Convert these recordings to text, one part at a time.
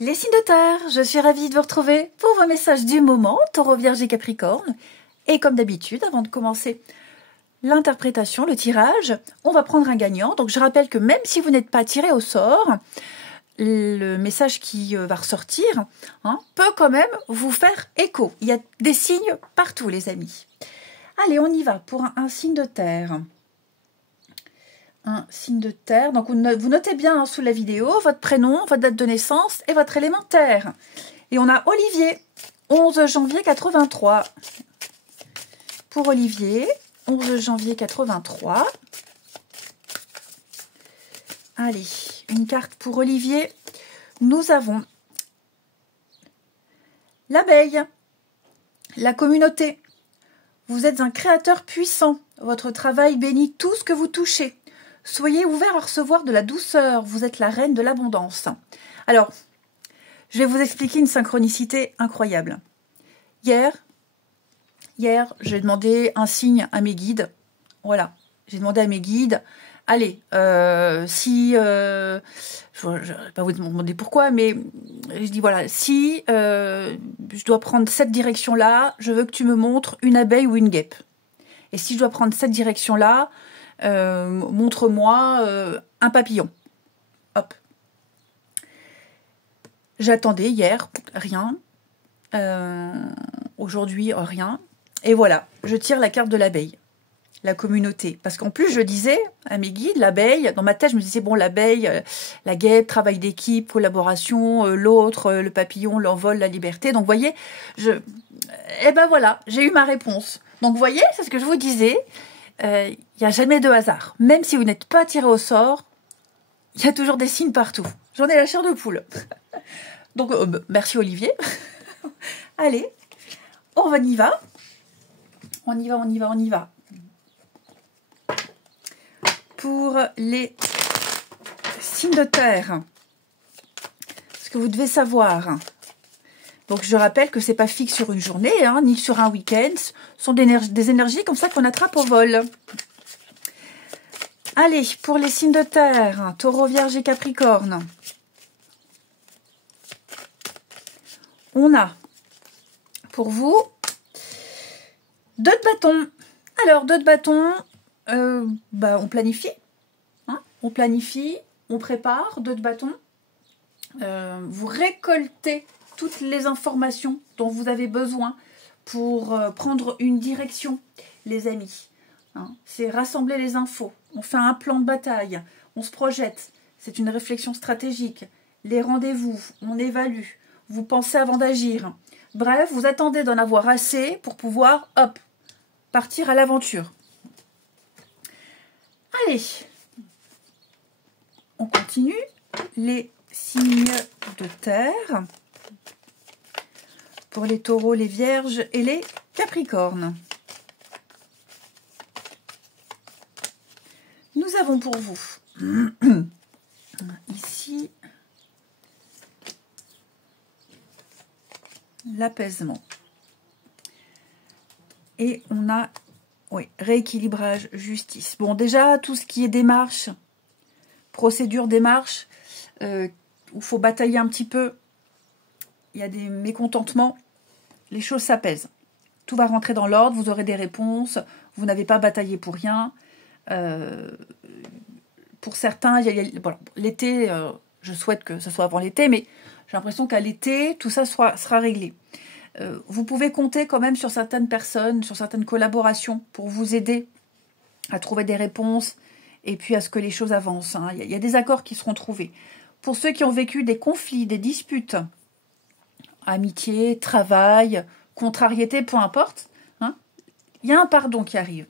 Les signes de terre, je suis ravie de vous retrouver pour vos messages du moment, Taureau, Vierge et Capricorne. Et comme d'habitude, avant de commencer l'interprétation, le tirage, on va prendre un gagnant. Donc je rappelle que même si vous n'êtes pas tiré au sort, le message qui va ressortir peut quand même vous faire écho. Il y a des signes partout, les amis. Allez, on y va pour un signe de terre. Un signe de terre. Donc, vous notez bien sous la vidéo votre prénom, votre date de naissance et votre élément terre. Et on a Olivier, 11 janvier 83. Pour Olivier, 11 janvier 83. Allez, une carte pour Olivier. Nous avons l'abeille, la communauté. Vous êtes un créateur puissant. Votre travail bénit tout ce que vous touchez. Soyez ouvert à recevoir de la douceur. Vous êtes la reine de l'abondance. Alors, je vais vous expliquer une synchronicité incroyable. Hier, j'ai demandé un signe à mes guides. Voilà, j'ai demandé à mes guides, allez, si, je ne vais pas vous demander pourquoi, mais je dis voilà, si je dois prendre cette direction-là, je veux que tu me montres une abeille ou une guêpe. Et si je dois prendre cette direction-là, montre-moi un papillon. Hop. J'attendais hier, rien. Aujourd'hui, rien. Et voilà, je tire la carte de l'abeille, la communauté. Parce qu'en plus, je disais à mes guides, l'abeille, dans ma tête, je me disais, bon, l'abeille, la guêpe, travail d'équipe, collaboration, l'autre, le papillon, l'envol, la liberté. Donc, vous voyez, eh ben voilà, j'ai eu ma réponse. Donc, vous voyez, c'est ce que je vous disais. Il n'y a jamais de hasard. Même si vous n'êtes pas tiré au sort, il y a toujours des signes partout. J'en ai la chair de poule. Donc, merci Olivier. Allez, on y va. On y va. Pour les signes de terre, ce que vous devez savoir. Donc, je rappelle que c'est pas fixe sur une journée, ni sur un week-end. Ce sont des énergies comme ça qu'on attrape au vol. Allez, pour les signes de terre, Taureau, Vierge et Capricorne. On a, pour vous, 2 de bâton. Alors, 2 de bâton, on planifie. On planifie, on prépare, 2 de bâton. Vous récoltez toutes les informations dont vous avez besoin pour prendre une direction, les amis. C'est rassembler les infos. On fait un plan de bataille. On se projette. C'est une réflexion stratégique. Les rendez-vous, on évalue. Vous pensez avant d'agir. Bref, vous attendez d'en avoir assez pour pouvoir, hop, partir à l'aventure. Allez, on continue. Les signes de terre. Pour les taureaux, les vierges et les capricornes. Nous avons pour vous, ici, l'apaisement. Et on a, rééquilibrage, justice. Bon, déjà, tout ce qui est démarche, procédure, démarche, où il faut batailler un petit peu, il y a des mécontentements, les choses s'apaisent. Tout va rentrer dans l'ordre, vous aurez des réponses, vous n'avez pas bataillé pour rien. Pour certains, l'été, je souhaite que ce soit avant l'été, mais j'ai l'impression qu'à l'été, tout ça sera réglé. Vous pouvez compter quand même sur certaines personnes, sur certaines collaborations pour vous aider à trouver des réponses et puis à ce que les choses avancent. Il y a des accords qui seront trouvés. Pour ceux qui ont vécu des conflits, des disputes, amitié, travail, contrariété, peu importe, il y a un pardon qui arrive.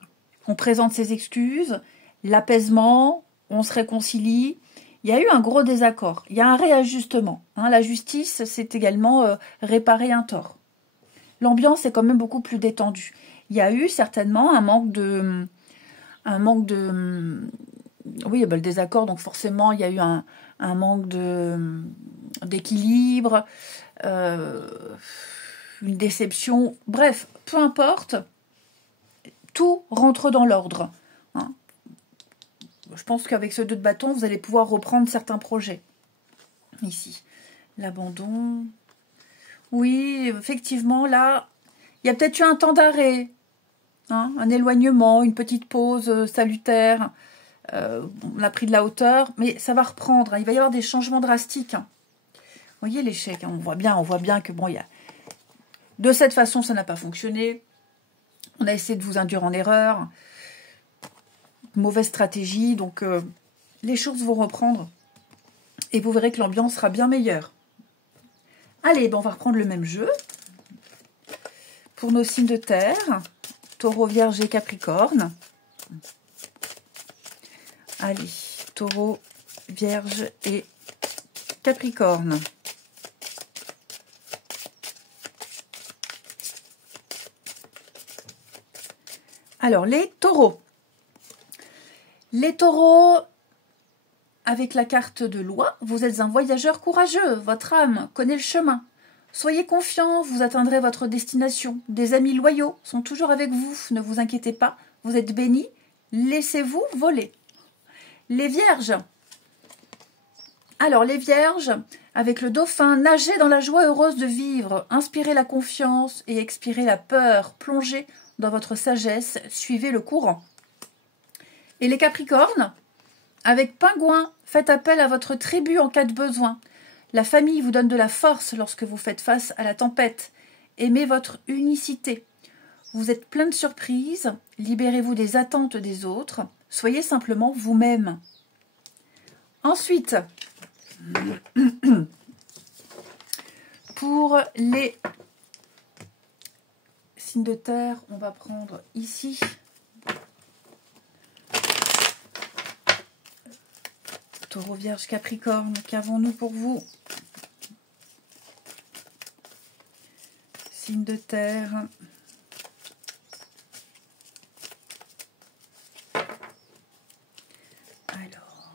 On présente ses excuses, l'apaisement, on se réconcilie. Il y a eu un gros désaccord, il y a un réajustement. La justice, c'est également réparer un tort. L'ambiance est quand même beaucoup plus détendue. Il y a eu certainement un manque de le désaccord, donc forcément, il y a eu un manque d'équilibre, une déception. Bref, peu importe, tout rentre dans l'ordre. Je pense qu'avec ce 2 de bâton, vous allez pouvoir reprendre certains projets. Ici, l'abandon. Oui, effectivement, là, il y a peut-être eu un temps d'arrêt, hein, un éloignement, une petite pause salutaire. On a pris de la hauteur, mais ça va reprendre. Hein, il va y avoir des changements drastiques. Hein. Vous voyez l'échec, hein, on voit bien que bon, de cette façon, ça n'a pas fonctionné. On a essayé de vous induire en erreur. Mauvaise stratégie, donc les choses vont reprendre. Et vous verrez que l'ambiance sera bien meilleure. Allez, ben on va reprendre le même jeu. Pour nos signes de terre, Taureau, Vierge et Capricorne. Allez, Taureau, Vierge et Capricorne. Alors, les taureaux. Les taureaux, avec la carte de loi, vous êtes un voyageur courageux. Votre âme connaît le chemin. Soyez confiants, vous atteindrez votre destination. Des amis loyaux sont toujours avec vous. Ne vous inquiétez pas, vous êtes bénis. Laissez-vous voler. Les vierges. Alors, les vierges, avec le dauphin, nagez dans la joie heureuse de vivre. Inspirez la confiance et expirez la peur. Plongez dans votre sagesse, suivez le courant. Et les capricornes, avec pingouin, faites appel à votre tribu en cas de besoin. La famille vous donne de la force lorsque vous faites face à la tempête. Aimez votre unicité. Vous êtes plein de surprises, libérez-vous des attentes des autres, soyez simplement vous-même. Ensuite, pour les signes de terre, on va prendre ici Taureau, Vierge, Capricorne. Qu'avons-nous pour vous? Signe de terre. Alors.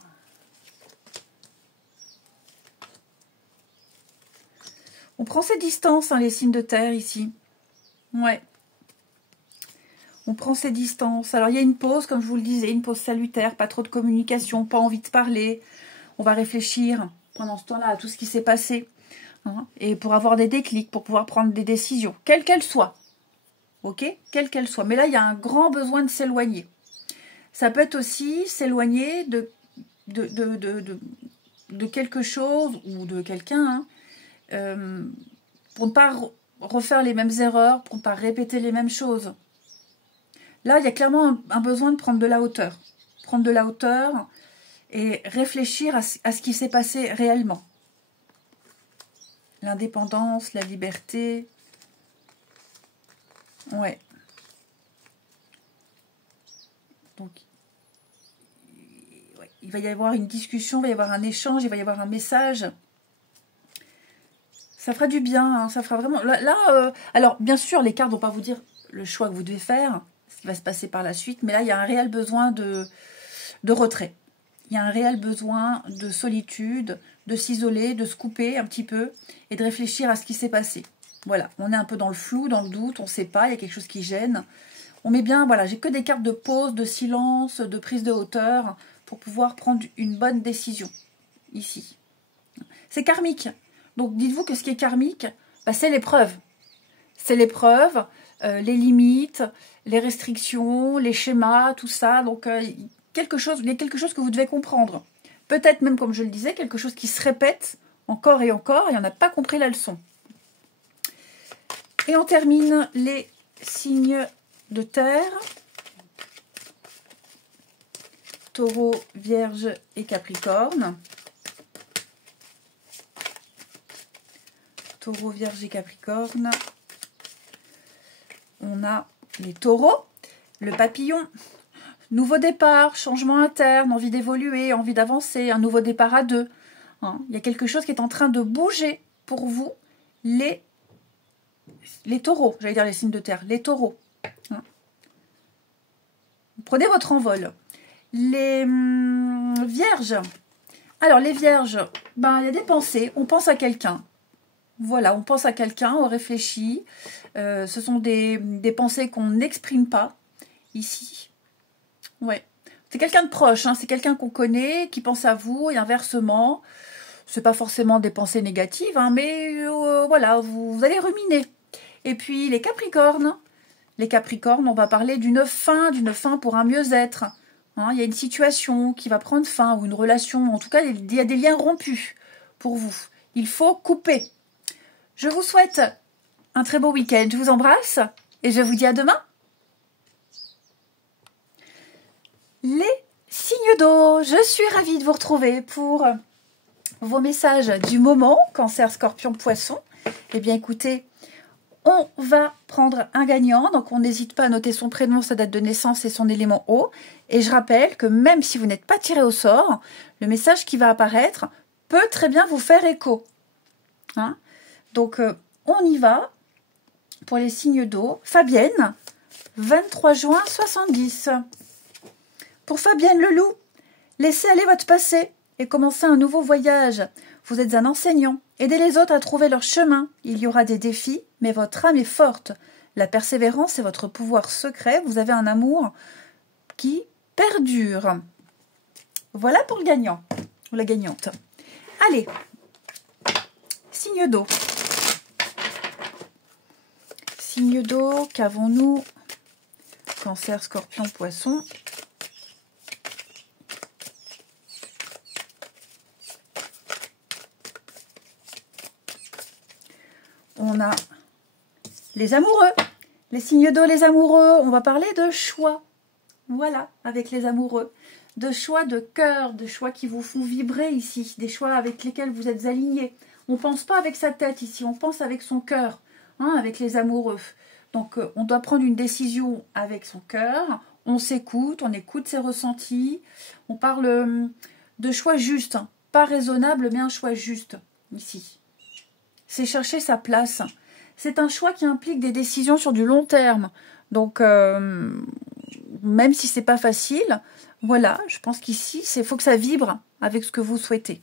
On prend ses distances, hein, les signes de terre ici. Ouais. On prend ses distances. Alors, il y a une pause, comme je vous le disais, une pause salutaire, pas trop de communication, pas envie de parler. On va réfléchir pendant ce temps-là à tout ce qui s'est passé. Hein, et pour avoir des déclics, pour pouvoir prendre des décisions, quelles qu'elles soient. Ok? Quelles qu'elles soient. Mais là, il y a un grand besoin de s'éloigner. Ça peut être aussi s'éloigner de quelque chose ou de quelqu'un, hein, pour ne pas refaire les mêmes erreurs, pour ne pas répéter les mêmes choses. Là, il y a clairement un besoin de prendre de la hauteur. Prendre de la hauteur et réfléchir à ce qui s'est passé réellement. L'indépendance, la liberté. Ouais. Donc, ouais, il va y avoir une discussion, il va y avoir un échange, il va y avoir un message. Ça fera du bien, hein, ça fera vraiment... Alors, bien sûr, les cartes ne vont pas vous dire le choix que vous devez faire, ce qui va se passer par la suite, mais là, il y a un réel besoin de retrait. Il y a un réel besoin de solitude, de s'isoler, de se couper un petit peu et de réfléchir à ce qui s'est passé. Voilà, on est un peu dans le flou, dans le doute, on ne sait pas, il y a quelque chose qui gêne. On met bien, voilà, j'ai que des cartes de pause, de silence, de prise de hauteur pour pouvoir prendre une bonne décision, ici. C'est karmique. Donc, dites-vous que ce qui est karmique, bah, c'est l'épreuve. C'est l'épreuve, les limites, les restrictions, les schémas, tout ça. Donc, il y a quelque chose que vous devez comprendre. Peut-être même, comme je le disais, quelque chose qui se répète encore et encore, et on n'a pas compris la leçon. Et on termine les signes de terre. Taureau, Vierge et Capricorne. Taureau, Vierge et Capricorne. On a les taureaux, le papillon. Nouveau départ, changement interne, envie d'évoluer, envie d'avancer, un nouveau départ à deux. Hein, il y a quelque chose qui est en train de bouger pour vous, les taureaux. J'allais dire les signes de terre, les taureaux. Hein. Prenez votre envol. Les vierges. Alors, les vierges, ben, il y a des pensées. On pense à quelqu'un. Voilà, on pense à quelqu'un, on réfléchit. Ce sont des pensées qu'on n'exprime pas ici. Ouais. C'est quelqu'un de proche, hein, c'est quelqu'un qu'on connaît, qui pense à vous, et inversement. c'est pas forcément des pensées négatives, hein, mais voilà, vous allez ruminer. Et puis les Capricornes, on va parler d'une fin pour un mieux-être. Hein, il y a une situation qui va prendre fin, ou une relation, en tout cas, il y a des liens rompus pour vous. Il faut couper. Je vous souhaite un très beau week-end. Je vous embrasse et je vous dis à demain. Les signes d'eau, je suis ravie de vous retrouver pour vos messages du moment, Cancer, Scorpion, Poisson. Eh bien, écoutez, on va prendre un gagnant, donc on n'hésite pas à noter son prénom, sa date de naissance et son élément eau. Et je rappelle que même si vous n'êtes pas tiré au sort, le message qui va apparaître peut très bien vous faire écho. Hein, donc, on y va pour les signes d'eau. Fabienne, 23 juin 70. Pour Fabienne le loup, laissez aller votre passé et commencez un nouveau voyage. Vous êtes un enseignant. Aidez les autres à trouver leur chemin. Il y aura des défis, mais votre âme est forte. La persévérance est votre pouvoir secret. Vous avez un amour qui perdure. Voilà pour le gagnant ou la gagnante. Allez, signe d'eau. Signe d'eau, qu'avons-nous? Cancer, Scorpion, Poisson. On a les amoureux, les signes d'eau, les amoureux. On va parler de choix. Voilà, avec les amoureux. De choix de cœur, de choix qui vous font vibrer ici. Des choix avec lesquels vous êtes alignés. On ne pense pas avec sa tête ici, on pense avec son cœur, hein, avec les amoureux. Donc, on doit prendre une décision avec son cœur. On s'écoute, on écoute ses ressentis. On parle de choix juste, hein. Pas raisonnable, mais un choix juste ici. C'est chercher sa place. C'est un choix qui implique des décisions sur du long terme. Donc, même si c'est pas facile, voilà, je pense qu'ici, il faut que ça vibre avec ce que vous souhaitez.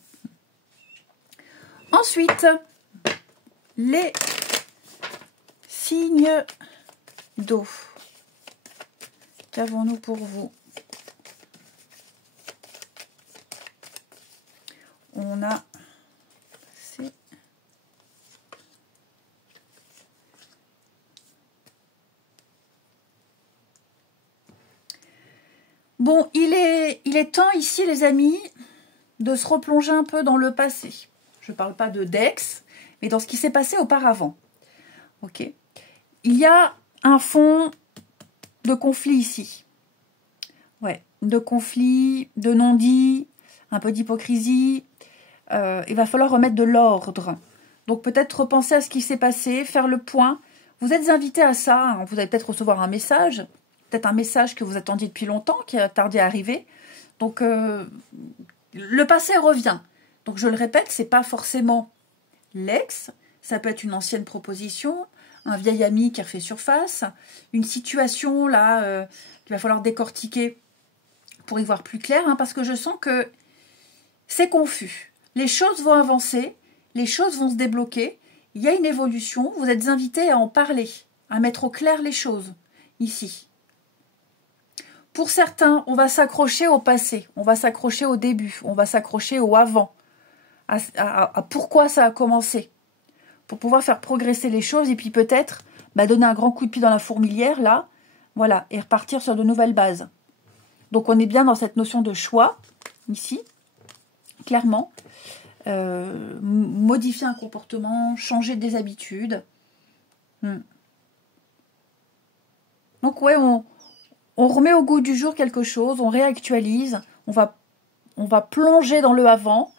Ensuite, les signes d'eau. Qu'avons-nous pour vous? On a... Bon, il est temps ici, les amis, de se replonger un peu dans le passé. Je ne parle pas de d'ex, mais dans ce qui s'est passé auparavant. Ok. Il y a un fond de conflit ici. Ouais, de conflit, de non-dit, un peu d'hypocrisie. Il va falloir remettre de l'ordre. Donc peut-être repenser à ce qui s'est passé, faire le point. Vous êtes invité à ça, hein. Vous allez peut-être recevoir un message. Peut-être un message que vous attendiez depuis longtemps, qui a tardé à arriver. Donc, le passé revient. Donc, je le répète, c'est pas forcément l'ex. Ça peut être une ancienne proposition, un vieil ami qui a fait surface, une situation là qu'il va falloir décortiquer pour y voir plus clair, hein, parce que je sens que c'est confus. Les choses vont avancer, les choses vont se débloquer. Il y a une évolution. Vous êtes invités à en parler, à mettre au clair les choses ici. Pour certains, on va s'accrocher au passé, on va s'accrocher au début, on va s'accrocher au avant, à pourquoi ça a commencé, pour pouvoir faire progresser les choses et puis peut-être donner un grand coup de pied dans la fourmilière, là, voilà, et repartir sur de nouvelles bases. Donc on est bien dans cette notion de choix, ici, clairement, modifier un comportement, changer des habitudes. Donc ouais, on remet au goût du jour quelque chose, on réactualise, on va plonger dans le avant,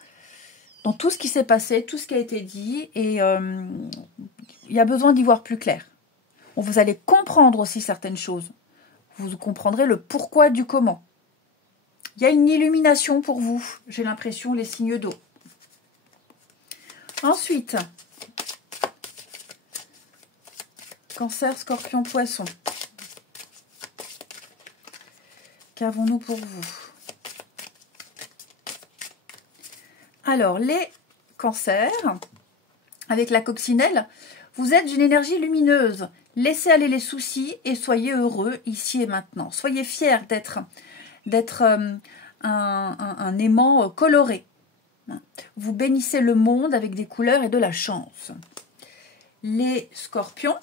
dans tout ce qui s'est passé, tout ce qui a été dit, et il y a besoin d'y voir plus clair. Vous allez comprendre aussi certaines choses. Vous comprendrez le pourquoi du comment. Il y a une illumination pour vous, j'ai l'impression, les signes d'eau. Ensuite, Cancer, Scorpion, Poisson. Qu'avons-nous pour vous? Alors, les cancers, avec la coccinelle, vous êtes d'une énergie lumineuse. Laissez aller les soucis et soyez heureux ici et maintenant. Soyez fiers d'être un aimant coloré. Vous bénissez le monde avec des couleurs et de la chance. Les scorpions,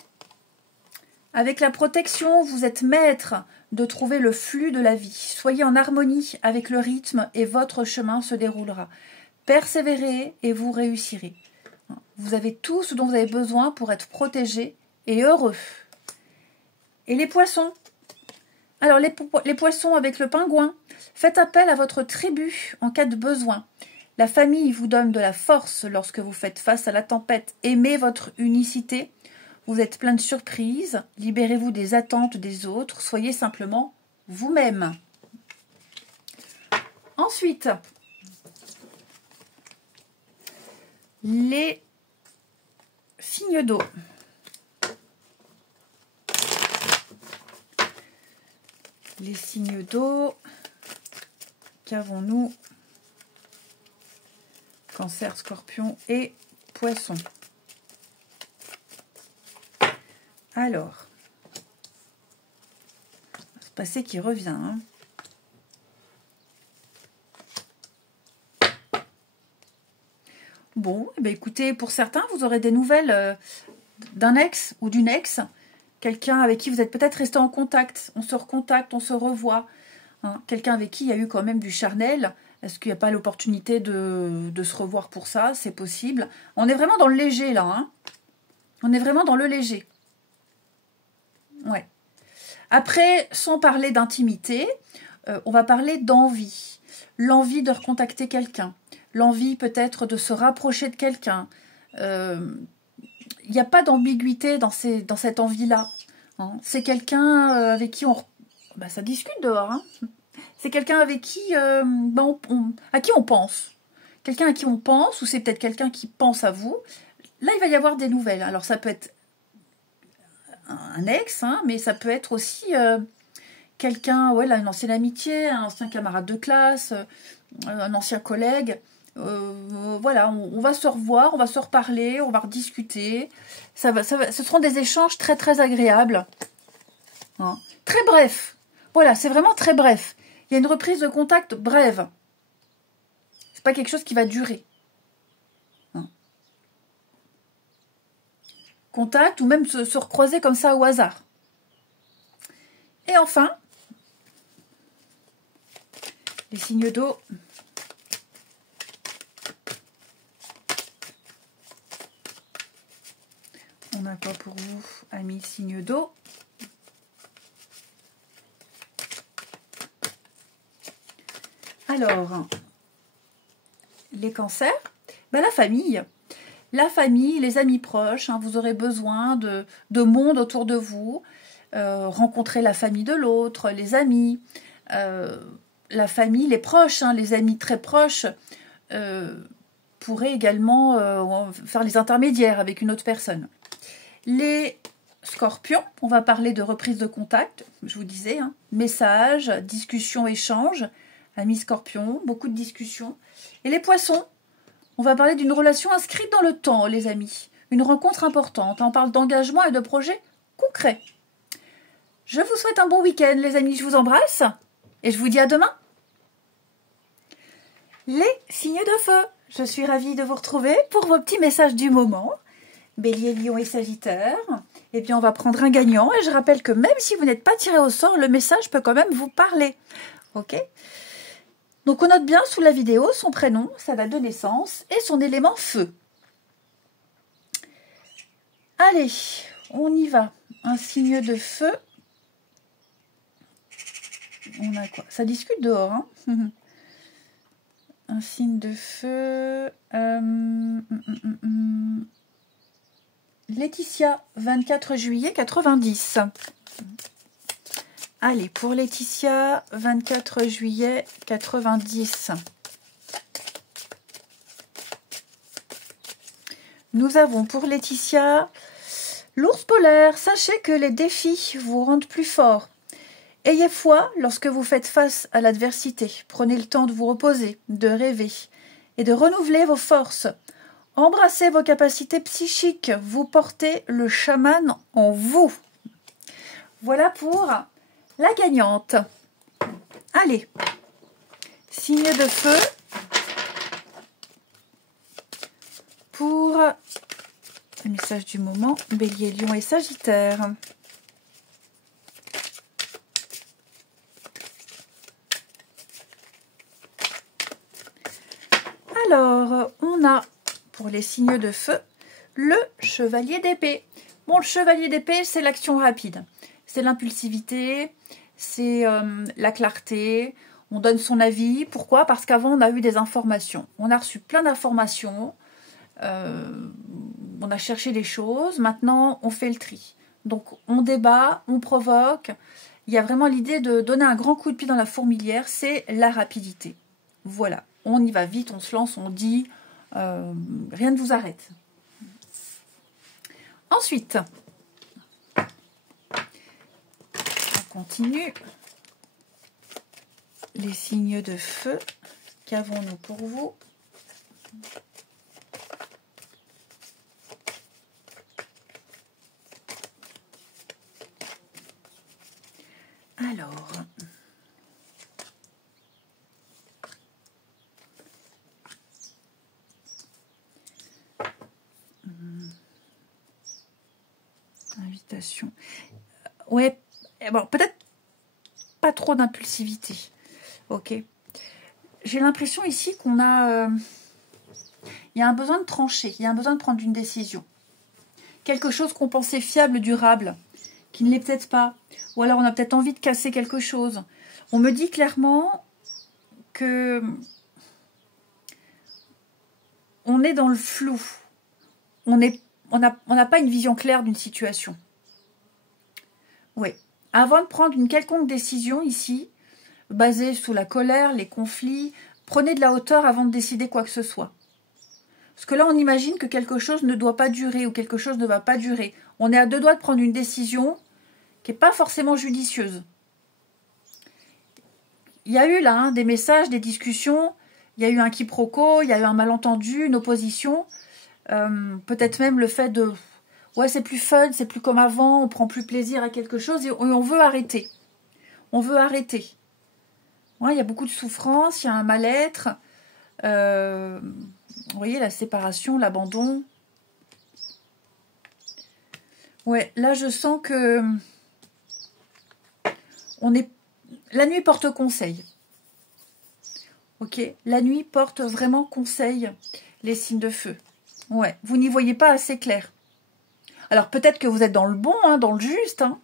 avec la protection, vous êtes maître de trouver le flux de la vie. Soyez en harmonie avec le rythme et votre chemin se déroulera. Persévérez et vous réussirez. Vous avez tout ce dont vous avez besoin pour être protégé et heureux. Et les poissons? Alors les poissons avec le pingouin, faites appel à votre tribu en cas de besoin. La famille vous donne de la force lorsque vous faites face à la tempête. Aimez votre unicité. Vous êtes plein de surprises. Libérez-vous des attentes des autres. Soyez simplement vous-même. Ensuite, les signes d'eau. Les signes d'eau. Qu'avons-nous? Cancer, Scorpion et Poisson. Alors, ce passé qui revient. Hein. Bon, eh bien, écoutez, pour certains, vous aurez des nouvelles d'un ex ou d'une ex, quelqu'un avec qui vous êtes peut-être resté en contact. On se recontacte, on se revoit. Hein. Quelqu'un avec qui il y a eu quand même du charnel. Est-ce qu'il n'y a pas l'opportunité de se revoir pour ça? C'est possible. On est vraiment dans le léger, là. Hein. On est vraiment dans le léger. Ouais. Après, sans parler d'intimité, on va parler d'envie. L'envie de recontacter quelqu'un. L'envie peut-être de se rapprocher de quelqu'un. Il n'y a pas d'ambiguïté dans cette envie-là. Hein. C'est quelqu'un avec qui on... Bah, ça discute dehors, hein. C'est quelqu'un avec qui, à qui on pense. Quelqu'un à qui on pense, ou c'est peut-être quelqu'un qui pense à vous. Là, il va y avoir des nouvelles. Alors, ça peut être un ex, hein, mais ça peut être aussi quelqu'un, ouais, là, une ancienne amitié, un ancien camarade de classe, un ancien collègue. Voilà, on va se revoir, on va se reparler, on va rediscuter. Ce seront des échanges très, très agréables. Hein. Très bref. Voilà, c'est vraiment très bref. Il y a une reprise de contact brève. C'est pas quelque chose qui va durer. Hein. Contact ou même se recroiser comme ça au hasard. Et enfin, les signes d'eau. On a quoi pour vous, amis signes d'eau? Alors, les cancers, ben la famille, les amis proches, hein, vous aurez besoin de monde autour de vous, rencontrer la famille de l'autre, les amis, la famille, les proches, hein, les amis très proches pourraient également faire les intermédiaires avec une autre personne. Les scorpions, on va parler de reprise de contact, je vous disais, hein, messages, discussions, échanges. Amis scorpions, beaucoup de discussions. Et les poissons, on va parler d'une relation inscrite dans le temps, les amis. Une rencontre importante. On parle d'engagement et de projets concrets. Je vous souhaite un bon week-end, les amis. Je vous embrasse et je vous dis à demain. Les signes de feu. Je suis ravie de vous retrouver pour vos petits messages du moment. Bélier, Lion et Sagittaire. Eh bien, on va prendre un gagnant. Et je rappelle que même si vous n'êtes pas tiré au sort, le message peut quand même vous parler. Ok ? Donc, on note bien sous la vidéo son prénom, sa date de naissance et son élément feu. Allez, on y va. Un signe de feu. On a quoi? Ça discute dehors. Hein. Un signe de feu. Laetitia, 24 juillet 90. Allez, pour Laetitia, 24 juillet 90. Nous avons pour Laetitia l'ours polaire. Sachez que les défis vous rendent plus fort. Ayez foi lorsque vous faites face à l'adversité. Prenez le temps de vous reposer, de rêver et de renouveler vos forces. Embrassez vos capacités psychiques. Vous portez le chaman en vous. Voilà pour la gagnante. Allez, signe de feu. pour le message du moment, Bélier, Lion et Sagittaire. Alors, on a, pour les signes de feu, le chevalier d'épée. Bon, le chevalier d'épée, c'est l'action rapide. C'est l'impulsivité, c'est la clarté. On donne son avis. Pourquoi? Parce qu'avant, on a eu des informations. On a reçu plein d'informations. On a cherché des choses. Maintenant, on fait le tri. Donc, on débat, on provoque. Il y a vraiment l'idée de donner un grand coup de pied dans la fourmilière. C'est la rapidité. Voilà. On y va vite, on se lance, on dit. Rien ne vous arrête. Ensuite, on continue. Les signes de feu, qu'avons-nous pour vous? Alors, invitation. Ouais, bon, peut-être pas trop d'impulsivité. Ok. J'ai l'impression ici qu'on a... il y a un besoin de trancher, il y a un besoin de prendre une décision. Quelque chose qu'on pensait fiable, durable, qui ne l'est peut-être pas. Ou alors on a peut-être envie de casser quelque chose. On me dit clairement que on est dans le flou. On n'a pas une vision claire d'une situation. Oui. Avant de prendre une quelconque décision ici, basée sous la colère, les conflits, prenez de la hauteur avant de décider quoi que ce soit. Parce que là, on imagine que quelque chose ne doit pas durer ou quelque chose ne va pas durer. On est à deux doigts de prendre une décision qui n'est pas forcément judicieuse. Il y a eu là des messages, des discussions, il y a eu un quiproquo, il y a eu un malentendu, une opposition. Peut-être même le fait de... Ouais, c'est plus fun, c'est plus comme avant, on prend plus plaisir à quelque chose et on veut arrêter. On veut arrêter. Ouais, il y a beaucoup de souffrance, il y a un mal-être. Vous voyez, la séparation, l'abandon. Ouais, là, je sens que... La nuit porte conseil. Ok, la nuit porte vraiment conseil, les signes de feu. Ouais, vous n'y voyez pas assez clair. Alors, peut-être que vous êtes dans le bon, hein, dans le juste. Hein,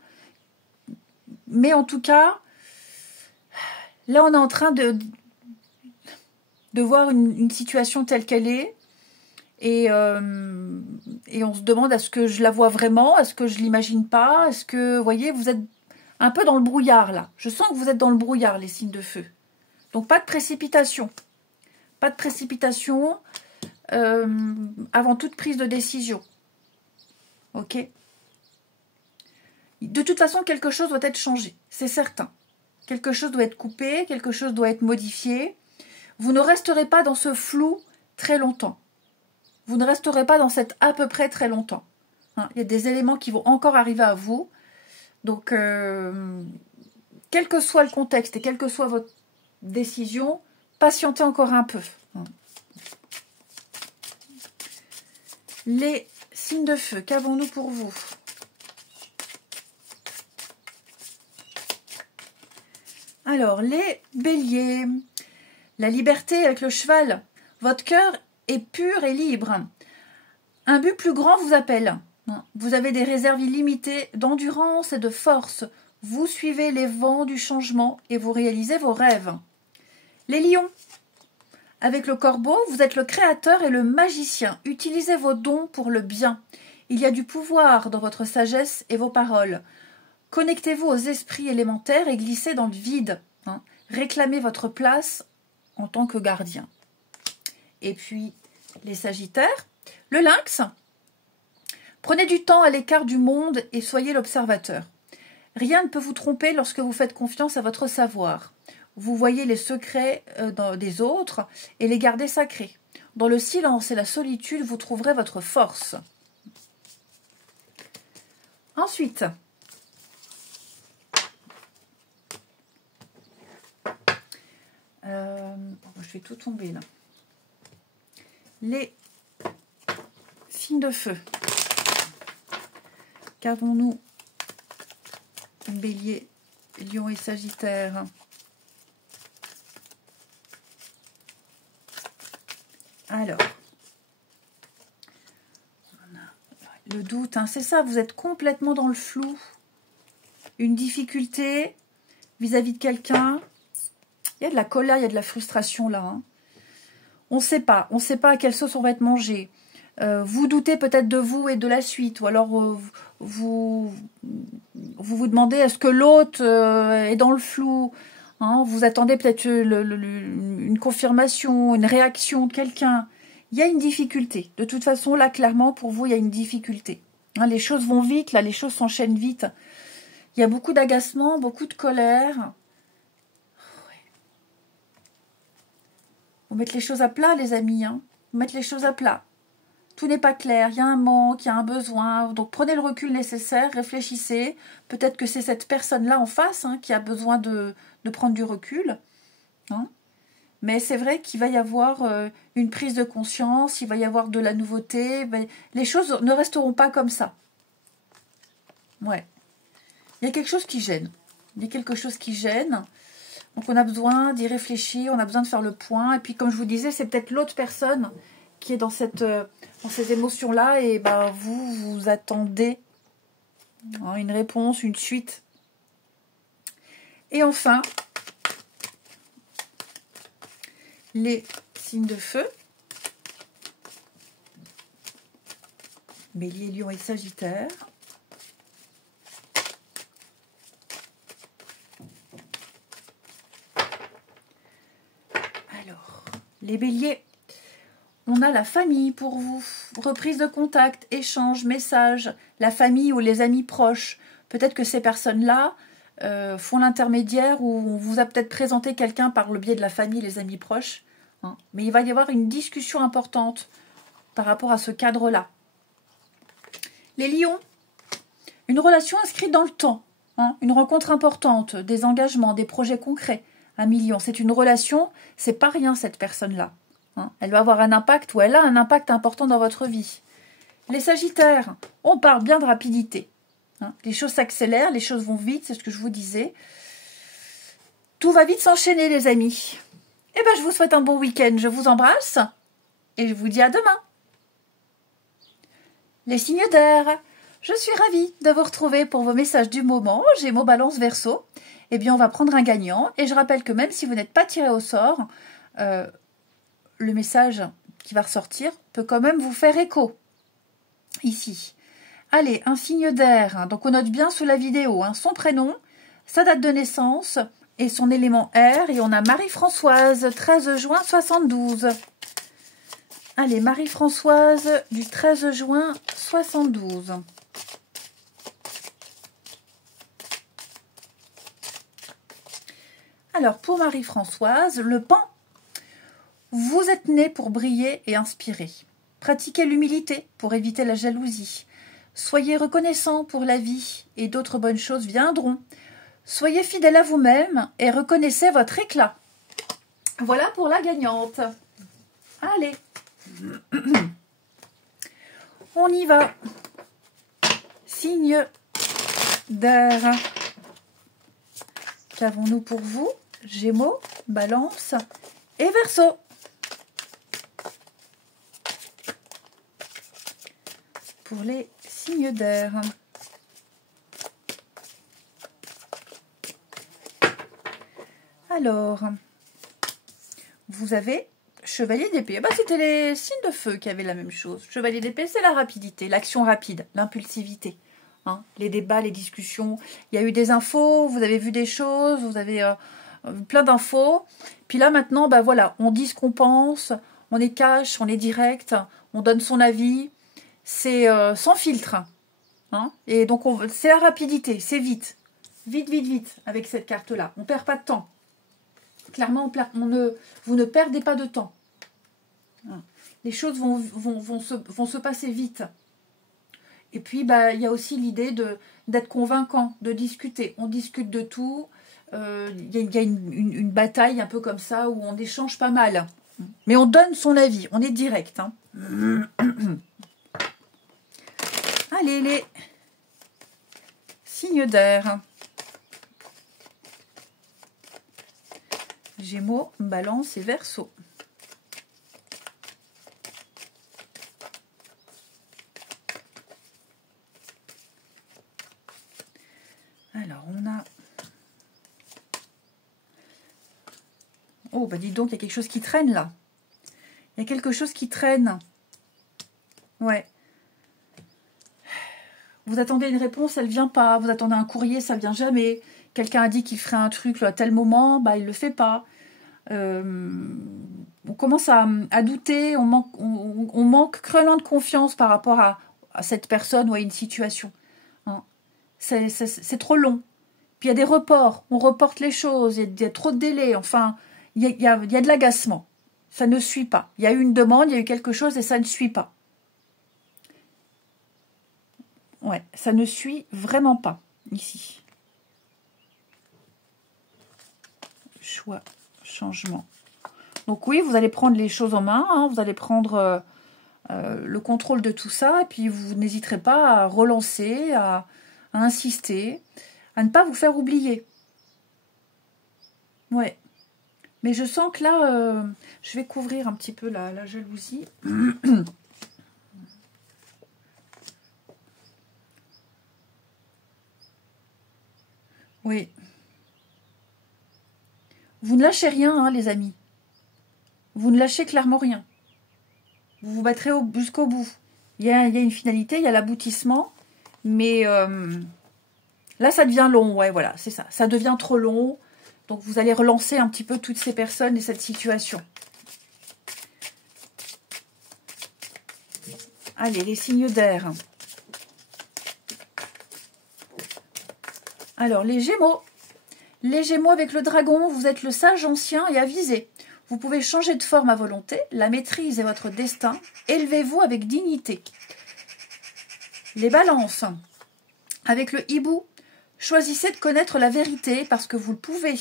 mais en tout cas, là, on est en train de voir une situation telle qu'elle est. Et on se demande, est-ce que je la vois vraiment? Est-ce que je l'imagine pas? Est-ce que, vous voyez, vous êtes un peu dans le brouillard, là. Je sens que vous êtes dans le brouillard, les signes de feu. Donc, pas de précipitation. Pas de précipitation avant toute prise de décision. Ok? De toute façon, quelque chose doit être changé. C'est certain. Quelque chose doit être coupé, quelque chose doit être modifié. Vous ne resterez pas dans ce flou très longtemps. Vous ne resterez pas dans cette à peu près très longtemps. Hein, il y a des éléments qui vont encore arriver à vous. Donc, quel que soit le contexte et quelle que soit votre décision, patientez encore un peu. Les signes de feu, qu'avons-nous pour vous? Alors, les béliers, la liberté avec le cheval. Votre cœur est pur et libre. Un but plus grand vous appelle. Vous avez des réserves illimitées d'endurance et de force. Vous suivez les vents du changement et vous réalisez vos rêves. Les lions, avec le corbeau, vous êtes le créateur et le magicien. Utilisez vos dons pour le bien. Il y a du pouvoir dans votre sagesse et vos paroles. Connectez-vous aux esprits élémentaires et glissez dans le vide. Réclamez votre place en tant que gardien. Et puis, les sagittaires, le lynx. Prenez du temps à l'écart du monde et soyez l'observateur. Rien ne peut vous tromper lorsque vous faites confiance à votre savoir. Vous voyez les secrets des autres et les gardez sacrés. Dans le silence et la solitude, vous trouverez votre force. Ensuite, je vais tout tomber là. Les signe de feu. Qu'avons-nous? Bélier, Lion et Sagittaire. Alors, on a le doute, hein, c'est ça, vous êtes complètement dans le flou. Une difficulté vis-à-vis de quelqu'un. Il y a de la colère, il y a de la frustration là. Hein. On ne sait pas à quelle sauce on va être mangé. Vous doutez peut-être de vous et de la suite, ou alors vous demandez est-ce que l'autre est dans le flou. Hein, vous attendez peut-être une confirmation, une réaction de quelqu'un. Il y a une difficulté. De toute façon, là, clairement, pour vous, il y a une difficulté. Hein, les choses vont vite, là, les choses s'enchaînent vite. Il y a beaucoup d'agacement, beaucoup de colère. Vous mettez les choses à plat, les amis. Hein. Vous mettez les choses à plat. Tout n'est pas clair, il y a un manque, il y a un besoin. Donc prenez le recul nécessaire, réfléchissez. Peut-être que c'est cette personne-là en face qui a besoin de prendre du recul. Hein. Mais c'est vrai qu'il va y avoir une prise de conscience, il va y avoir de la nouveauté. Les choses ne resteront pas comme ça. Ouais. Il y a quelque chose qui gêne. Il y a quelque chose qui gêne. Donc on a besoin d'y réfléchir, on a besoin de faire le point. Et puis comme je vous disais, c'est peut-être l'autre personne qui est dans ces émotions-là, et vous attendez une réponse, une suite. Et enfin, les signes de feu, Bélier, Lion et Sagittaire. Alors, les Béliers, on a la famille pour vous, reprise de contact, échange, message, la famille ou les amis proches. Peut-être que ces personnes-là font l'intermédiaire, ou on vous a peut-être présenté quelqu'un par le biais de la famille, les amis proches. Hein. Mais il va y avoir une discussion importante par rapport à ce cadre-là. Les lions, une relation inscrite dans le temps, hein, une rencontre importante, des engagements, des projets concrets. Un million, c'est une relation, c'est pas rien cette personne-là. Hein. Elle va avoir un impact, ou elle a un impact important dans votre vie. Les Sagittaires, on parle bien de rapidité. Hein. Les choses s'accélèrent, les choses vont vite, c'est ce que je vous disais. Tout va vite s'enchaîner, les amis. Eh bien, je vous souhaite un bon week-end. Je vous embrasse et je vous dis à demain. Les signes d'air, je suis ravie de vous retrouver pour vos messages du moment. Gémeaux, Balance, Verseau. Eh bien, on va prendre un gagnant. Et je rappelle que même si vous n'êtes pas tiré au sort, le message qui va ressortir peut quand même vous faire écho. Ici. Allez, un signe d'air. Donc, on note bien sous la vidéo son prénom, sa date de naissance et son élément air. Et on a Marie-Françoise, 13 juin 72. Allez, Marie-Françoise du 13 juin 72. Alors, pour Marie-Françoise, le pan. Vous êtes né pour briller et inspirer. Pratiquez l'humilité pour éviter la jalousie. Soyez reconnaissant pour la vie et d'autres bonnes choses viendront. Soyez fidèle à vous-même et reconnaissez votre éclat. Voilà pour la gagnante. Allez. On y va. Signe d'air. Qu'avons-nous pour vous? Gémeaux, Balance et Verseau. Pour les signes d'air. Alors, vous avez Chevalier d'épée. C'était les signes de feu qui avaient la même chose. Chevalier d'épée, c'est la rapidité, l'action rapide, l'impulsivité. Hein, les débats, les discussions. Il y a eu des infos, vous avez vu des choses, vous avez plein d'infos. Puis là, maintenant, voilà, on dit ce qu'on pense, on est cash, on est direct, on donne son avis. C'est sans filtre. Hein, et donc, c'est la rapidité, c'est vite. Vite, vite, vite, avec cette carte-là. On ne perd pas de temps. Clairement, vous ne perdez pas de temps. Les choses vont se passer vite. Et puis, il y a aussi l'idée d'être convaincant, de discuter. On discute de tout. Il y a une bataille un peu comme ça où on échange pas mal. Mais on donne son avis. On est direct. Hein. Allez, les signes d'air. Gémeaux, Balance et Verseau. Alors, on a... Oh, bah dis donc, il y a quelque chose qui traîne, là. Il y a quelque chose qui traîne. Ouais. Vous attendez une réponse, elle vient pas. Vous attendez un courrier, ça vient jamais. Quelqu'un a dit qu'il ferait un truc là, à tel moment, bah il le fait pas. On commence à douter, on manque cruellement de confiance par rapport à cette personne ou à une situation. Hein. C'est trop long. Puis il y a des reports, on reporte les choses, il y a trop de délais. Enfin, il y a de l'agacement. Ça ne suit pas. Il y a eu une demande, il y a eu quelque chose et ça ne suit pas. Ouais, ça ne suit vraiment pas ici. Choix, changement. Donc oui, vous allez prendre les choses en main, hein, vous allez prendre le contrôle de tout ça, et puis vous n'hésiterez pas à relancer, à insister, à ne pas vous faire oublier. Ouais. Mais je sens que là, je vais couvrir un petit peu la jalousie. Oui. Vous ne lâchez rien, hein, les amis. Vous ne lâchez clairement rien. Vous vous battrez jusqu'au bout. Il y a une finalité, il y a l'aboutissement. Mais là, ça devient long. Ouais, voilà, c'est ça. Ça devient trop long. Donc, vous allez relancer un petit peu toutes ces personnes et cette situation. Allez, les signes d'air. Alors, les Gémeaux. Les Gémeaux avec le dragon, vous êtes le sage ancien et avisé. Vous pouvez changer de forme à volonté. La maîtrise est votre destin. Élevez-vous avec dignité. Les Balances. Avec le hibou, choisissez de connaître la vérité parce que vous le pouvez.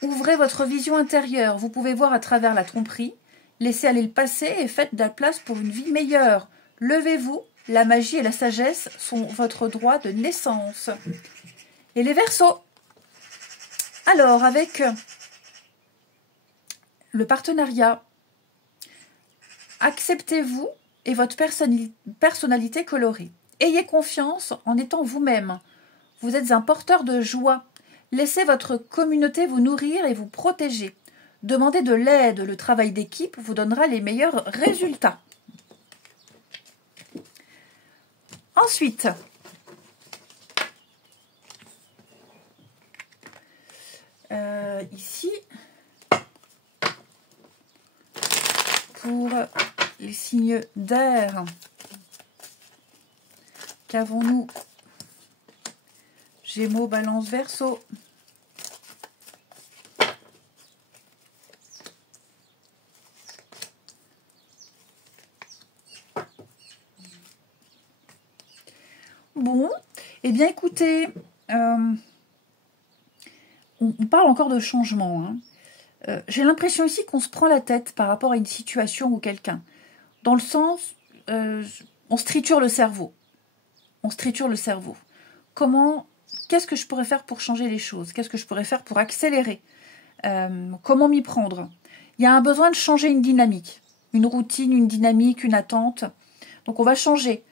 Ouvrez votre vision intérieure. Vous pouvez voir à travers la tromperie. Laissez aller le passé et faites de la place pour une vie meilleure. Levez-vous. La magie et la sagesse sont votre droit de naissance. Et les Verseaux. Alors, avec le partenariat, acceptez-vous et votre personnalité colorée. Ayez confiance en étant vous-même. Vous êtes un porteur de joie. Laissez votre communauté vous nourrir et vous protéger. Demandez de l'aide. Le travail d'équipe vous donnera les meilleurs résultats. Ensuite, ici, pour les signes d'air, qu'avons-nous? Gémeaux, Balance, Verseau. Bon, eh bien écoutez, on parle encore de changement. Hein. J'ai l'impression ici qu'on se prend la tête par rapport à une situation ou quelqu'un. Dans le sens, on se triture le cerveau. On se triture le cerveau. Qu'est-ce que je pourrais faire pour changer les choses? Qu'est-ce que je pourrais faire pour accélérer? Comment m'y prendre? Il y a un besoin de changer une dynamique. Une routine, une dynamique, une attente. Donc on va changer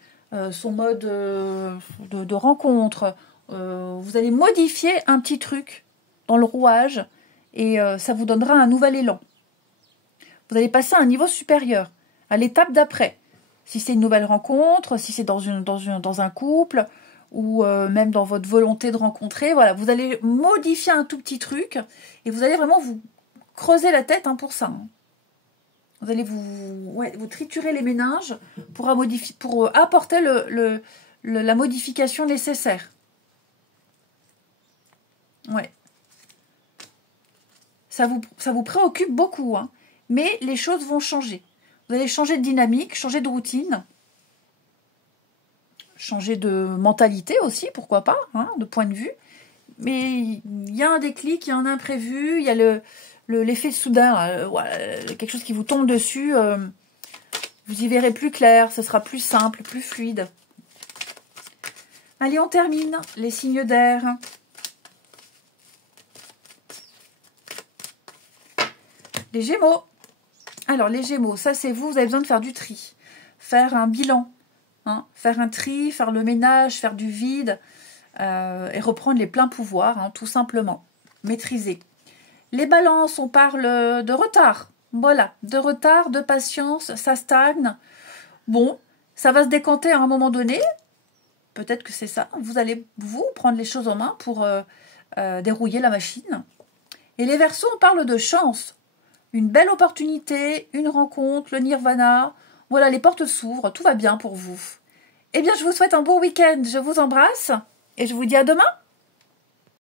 son mode de rencontre. Vous allez modifier un petit truc dans le rouage et ça vous donnera un nouvel élan. Vous allez passer à un niveau supérieur, à l'étape d'après. Si c'est une nouvelle rencontre, si c'est dans un couple ou même dans votre volonté de rencontrer, voilà, vous allez modifier un tout petit truc et vous allez vraiment vous creuser la tête pour ça. Hein. Vous allez vous triturer les méninges pour apporter la modification nécessaire. Ouais. Ça vous préoccupe beaucoup, hein, mais les choses vont changer. Vous allez changer de dynamique, changer de routine, changer de mentalité aussi, pourquoi pas, hein, de point de vue. Mais il y a un déclic, il y a un imprévu, il y a l'effet soudain, quelque chose qui vous tombe dessus. Vous y verrez plus clair, ce sera plus simple, plus fluide. Allez, on termine les signes d'air. Les Gémeaux. Alors, les Gémeaux, ça c'est vous, vous avez besoin de faire du tri. Faire un bilan. Hein, faire un tri, faire le ménage, faire du vide. Et reprendre les pleins pouvoirs, hein, tout simplement. Maîtriser. Les balances, on parle de retard. Voilà, de retard, de patience, ça stagne. Bon, ça va se décanter à un moment donné. Peut-être que c'est ça. Vous allez, vous, prendre les choses en main pour dérouiller la machine. Et les Verseaux, on parle de chance. Une belle opportunité, une rencontre, le nirvana. Voilà, les portes s'ouvrent, tout va bien pour vous. Eh bien, je vous souhaite un bon week-end. Je vous embrasse et je vous dis à demain.